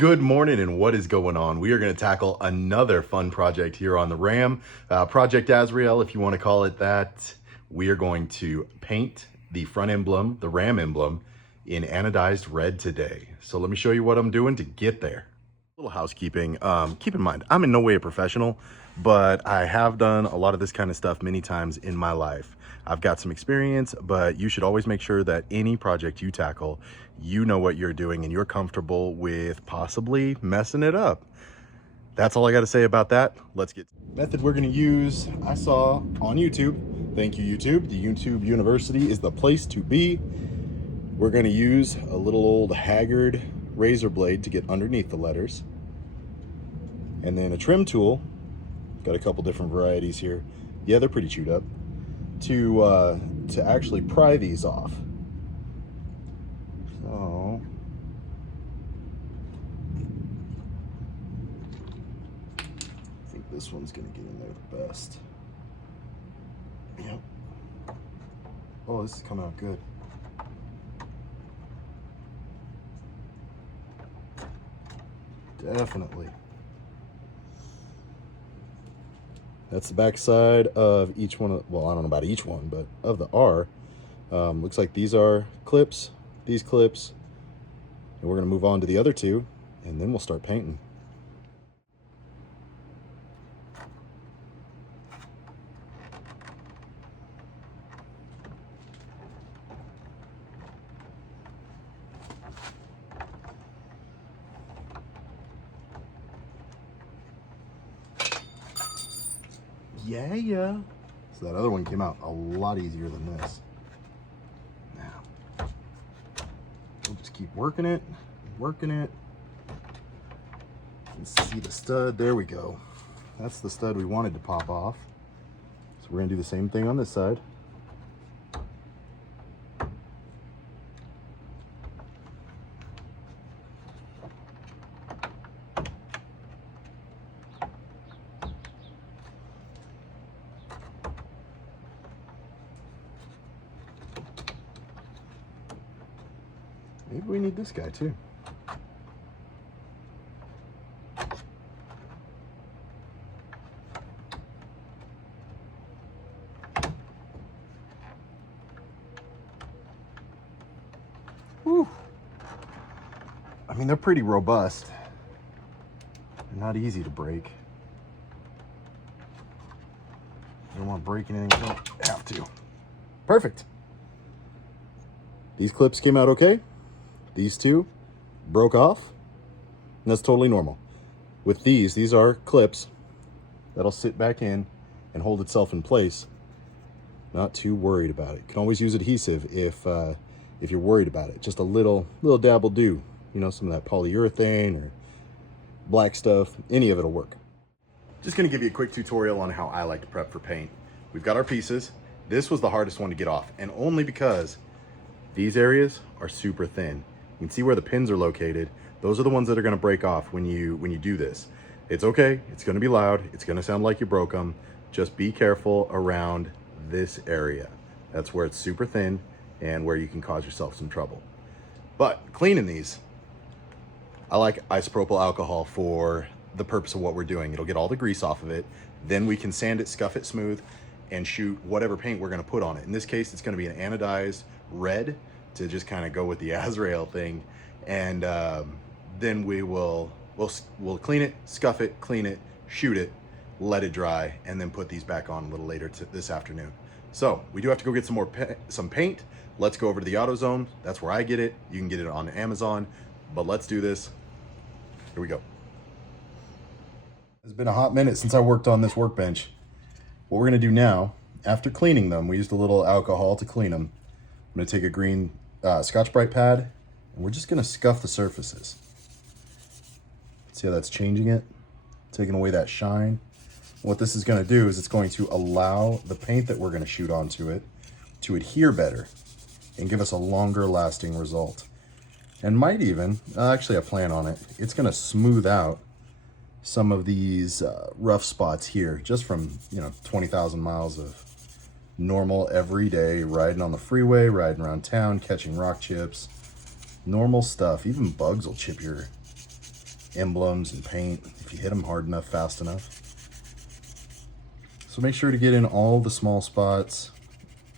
Good morning, and what is going on? We are going to tackle another fun project here on the Ram, Project Azrael, if you want to call it that. We are going to paint the front emblem, the Ram emblem, in anodized red today. So let me show you what I'm doing to get there. A little housekeeping. Keep in mind, I'm in no way a professional, but I have done a lot of this kind of stuff many times in my life. I've got some experience, but you should always make sure that any project you tackle, you know what you're doing and you're comfortable with possibly messing it up. That's all I got to say about that. Let's get method we're going to use. I saw on YouTube. Thank you, YouTube. The YouTube University is the place to be. We're going to use a little old haggard razor blade to get underneath the letters, and then a trim tool. Got a couple different varieties here. Yeah, they're pretty chewed up. To actually pry these off. So I think this one's gonna get in there the best. Yep. Oh, this is coming out good. Definitely. That's the back side of each one of, well, I don't know about each one, but of the R. Looks like these are clips, these clips, and we're gonna move on to the other two, and then we'll start painting. Yeah. So that other one came out a lot easier than this. Now, we'll just keep working it. You can see the stud, there we go. That's the stud we wanted to pop off. So we're gonna do the same thing on this side. Maybe we need this guy too. Whew. I mean, they're pretty robust. They're not easy to break. You don't want to break anything, you don't have to. Perfect. These clips came out okay. These two broke off, and that's totally normal. With these are clips that'll sit back in and hold itself in place. Not too worried about it. Can always use adhesive if you're worried about it. Just a little dab will do. You know, some of that polyurethane or black stuff, any of it'll work. Just gonna give you a quick tutorial on how I like to prep for paint. We've got our pieces. This was the hardest one to get off, and only because these areas are super thin. You can see where the pins are located. Those are the ones that are gonna break off when you do this. It's okay, it's gonna be loud, it's gonna sound like you broke them. Just be careful around this area. That's where it's super thin and where you can cause yourself some trouble. But cleaning these, I like isopropyl alcohol for the purpose of what we're doing. It'll get all the grease off of it. Then we can sand it, scuff it smooth, and shoot whatever paint we're gonna put on it. In this case, it's gonna be an anodized red to just kind of go with the Azrael thing. And then we'll clean it, scuff it, clean it, shoot it, let it dry, and then put these back on a little later this afternoon. So we do have to go get some paint. Let's go over to the AutoZone. That's where I get it. You can get it on Amazon, but let's do this. Here we go. It's been a hot minute since I worked on this workbench. What we're gonna do now, after cleaning them, we used a little alcohol to clean them. I'm gonna take a green Scotch-Brite pad, and we're just gonna scuff the surfaces. See how that's changing it? Taking away that shine. What this is gonna do is it's going to allow the paint that we're gonna shoot onto it to adhere better and give us a longer lasting result. And might even, I actually have a plan on it, it's gonna smooth out some of these rough spots here, just from 20,000 miles of normal everyday riding on the freeway, riding around town, catching rock chips, normal stuff. Even bugs will chip your emblems and paint if you hit them hard enough, fast enough. So make sure to get in all the small spots.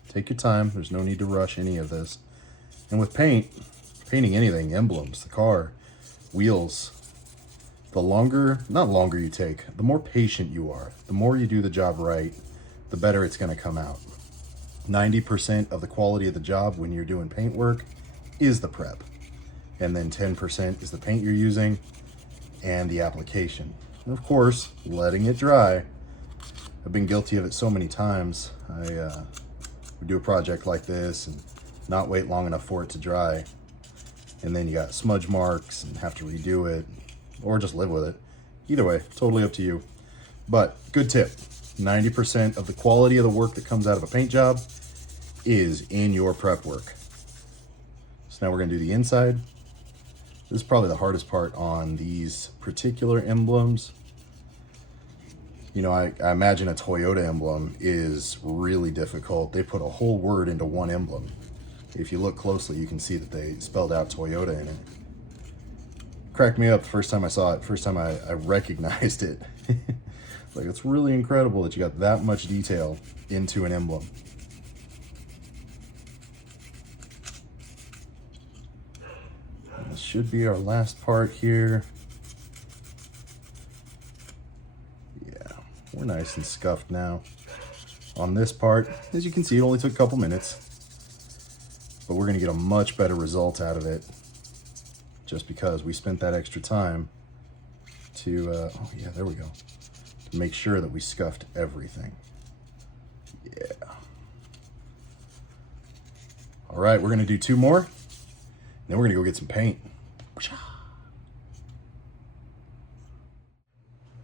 Take your time. There's no need to rush any of this. And with painting anything, emblems, the car, wheels, the not longer you take, the more patient you are, the more you do the job right, the better it's going to come out. 90% of the quality of the job when you're doing paint work is the prep. And then 10% is the paint you're using and the application. And of course, letting it dry. I've been guilty of it so many times. I would do a project like this and not wait long enough for it to dry. And then you got smudge marks and have to redo it or just live with it. Either way, totally up to you. But good tip, 90% of the quality of the work that comes out of a paint job is in your prep work. So now we're gonna do the inside. This is probably the hardest part on these particular emblems. You know, I imagine a Toyota emblem is really difficult. They put a whole word into one emblem. If you look closely, you can see that they spelled out Toyota in it. Cracked me up the first time I saw it, first time I recognized it. Like, it's really incredible that you got that much detail into an emblem. And this should be our last part here. We're nice and scuffed now. On this part, as you can see, it only took a couple minutes, but we're gonna get a much better result out of it just because we spent that extra time to, oh yeah, there we go, to make sure that we scuffed everything. Yeah. All right, we're gonna do 2 more, then we're gonna go get some paint.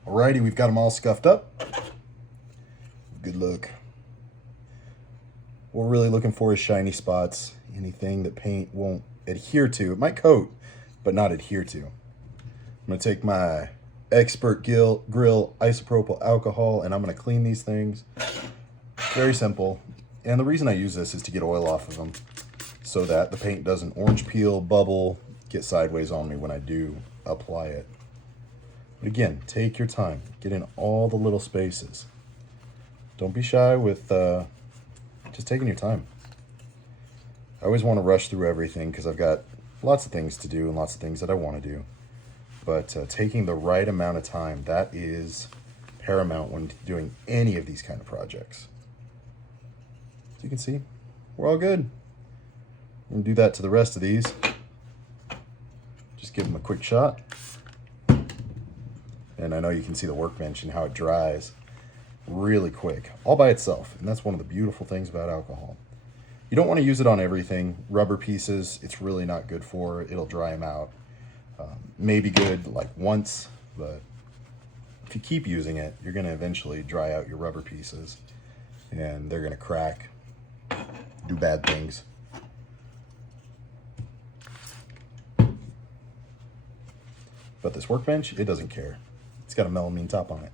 Alrighty, we've got them all scuffed up. Good look. What we're really looking for is shiny spots, anything that paint won't adhere to. It might coat, but not adhere to. I'm gonna take my Expert Grill isopropyl alcohol and I'm gonna clean these things. Very simple. And the reason I use this is to get oil off of them so that the paint doesn't orange peel, bubble, get sideways on me when I do apply it. But again, take your time. Get in all the little spaces. Don't be shy with just taking your time. I always want to rush through everything because I've got lots of things to do and lots of things that I want to do. But taking the right amount of time, that is paramount when doing any of these kind of projects. As you can see, we're all good. I'm going to do that to the rest of these. Just give them a quick shot. And I know you can see the workbench and how it dries really quick, all by itself. And that's one of the beautiful things about alcohol. You don't want to use it on everything. Rubber pieces, it's really not good for. It'll dry them out. Maybe good like once, but if you keep using it, you're going to eventually dry out your rubber pieces. And they're going to crack, do bad things. But this workbench, it doesn't care. It's got a melamine top on it.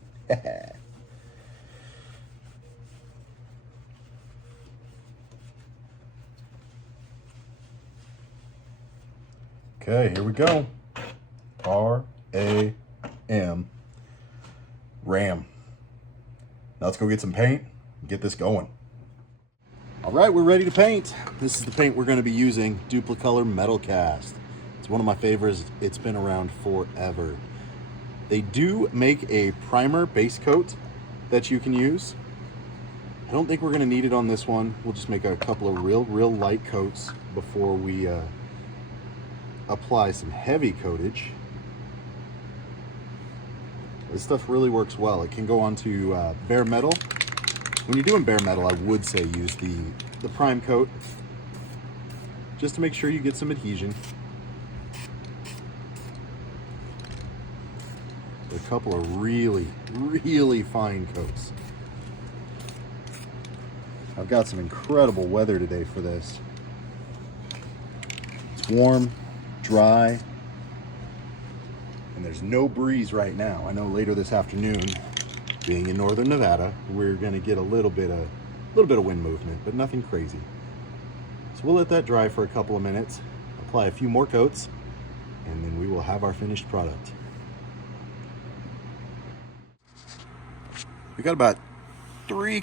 Okay, here we go. R-A-M. RAM. Now let's go get some paint and get this going. All right, we're ready to paint. This is the paint we're going to be using, Duplicolor Metal Cast. It's one of my favorites. It's been around forever. They do make a primer base coat that you can use. I don't think we're going to need it on this one. We'll just make a couple of real light coats before we apply some heavy coatage. This stuff really works well. It can go onto bare metal. When you're doing bare metal, I would say use the prime coat just to make sure you get some adhesion. A couple of really fine coats. I've got some incredible weather today for this. It's warm, dry, and there's no breeze right now. I know later this afternoon, being in northern Nevada, we're gonna get a little bit of wind movement, but nothing crazy. So we'll let that dry for a couple of minutes, apply a few more coats, and then we will have our finished product. We got about 3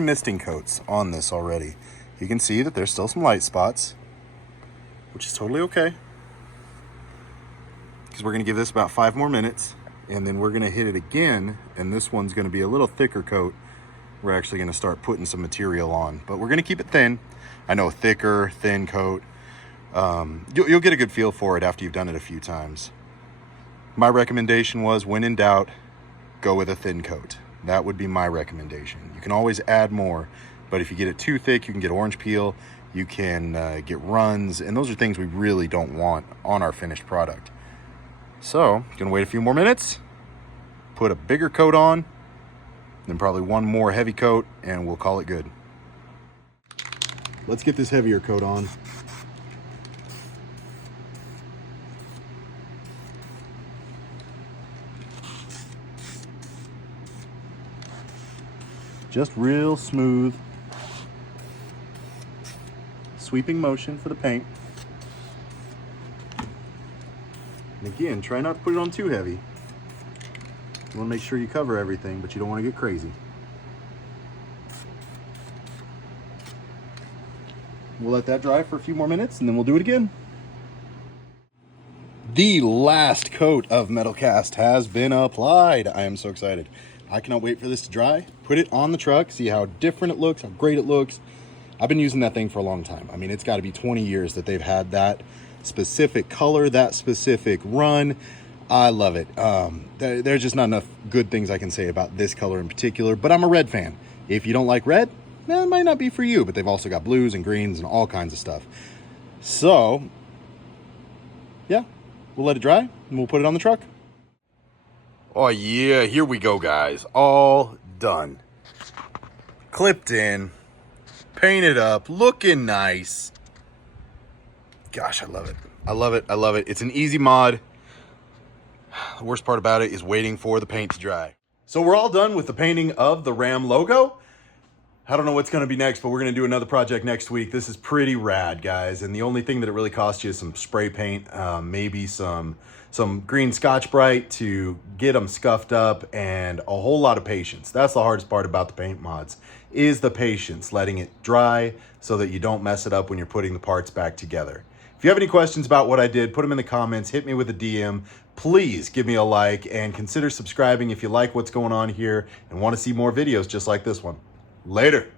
misting coats on this already. You can see that there's still some light spots, which is totally okay, because we're going to give this about 5 more minutes, and then we're going to hit it again, and this one's going to be a little thicker coat. We're actually going to start putting some material on, but we're going to keep it thin. I know thicker, thin coat. You'll get a good feel for it after you've done it a few times. My recommendation was, when in doubt, go with a thin coat. That would be my recommendation. You can always add more, but if you get it too thick, you can get orange peel, you can get runs, and those are things we really don't want on our finished product. So, gonna wait a few more minutes, put a bigger coat on, then probably one more heavy coat, and we'll call it good. Let's get this heavier coat on. Just real smooth, sweeping motion for the paint. And again, try not to put it on too heavy. You want to make sure you cover everything, but you don't want to get crazy. We'll let that dry for a few more minutes, and then we'll do it again. The last coat of Metal Cast has been applied. I am so excited. I cannot wait for this to dry. Put it on the truck, see how different it looks, how great it looks. I've been using that thing for a long time. I mean, it's got to be 20 years that they've had that specific color, that specific run. I love it. There's just not enough good things I can say about this color in particular, but I'm a red fan. If you don't like red, it might not be for you, but they've also got blues and greens and all kinds of stuff. So, yeah, we'll let it dry and we'll put it on the truck. Oh yeah, here we go, guys. All done. Clipped in, painted up, looking nice. Gosh, I love it. I love it. I love it. It's an easy mod. The worst part about it is waiting for the paint to dry. So we're all done with the painting of the Ram logo. I don't know what's going to be next, but we're going to do another project next week. This is pretty rad, guys. And the only thing that it really costs you is some spray paint, maybe some green Scotch-Brite to get them scuffed up, and a whole lot of patience. That's the hardest part about the paint mods, is the patience, letting it dry so that you don't mess it up when you're putting the parts back together. If you have any questions about what I did, put them in the comments, hit me with a DM. Please give me a like and consider subscribing if you like what's going on here and want to see more videos just like this one. Later.